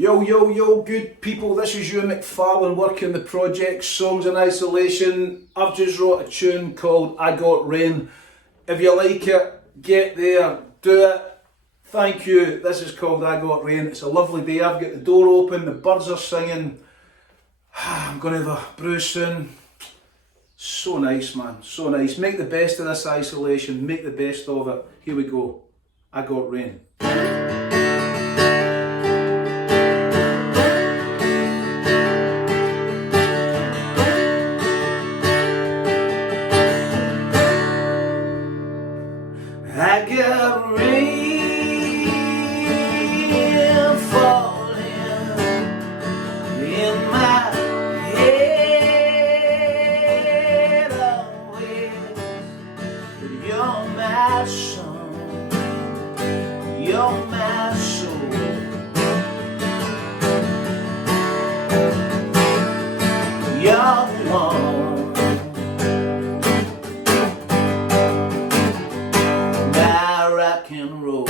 Yo, yo, yo, good people, this is Ewan McFarlane working the project Songs in Isolation. I've just wrote a tune called I Got Rain. If you like it, get there, do it. Thank you. This is called I Got Rain. It's a lovely day. I've got the door open, the birds are singing. I'm going to have a brew soon. So nice, man, so nice. Make the best of this isolation, make the best of it. Here we go. I Got Rain. I got rain falling in my head always. You're my sun, you're my soul. You're the one rock and roll.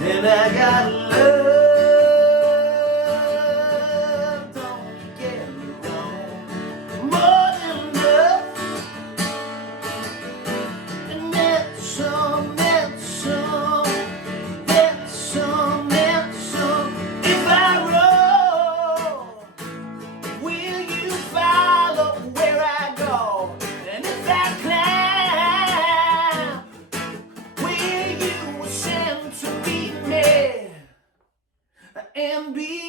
And I got love, don't get me wrong, more than love. And that's some. If I roll, will you follow where I go? And if I climb, will you ascend to meet me and be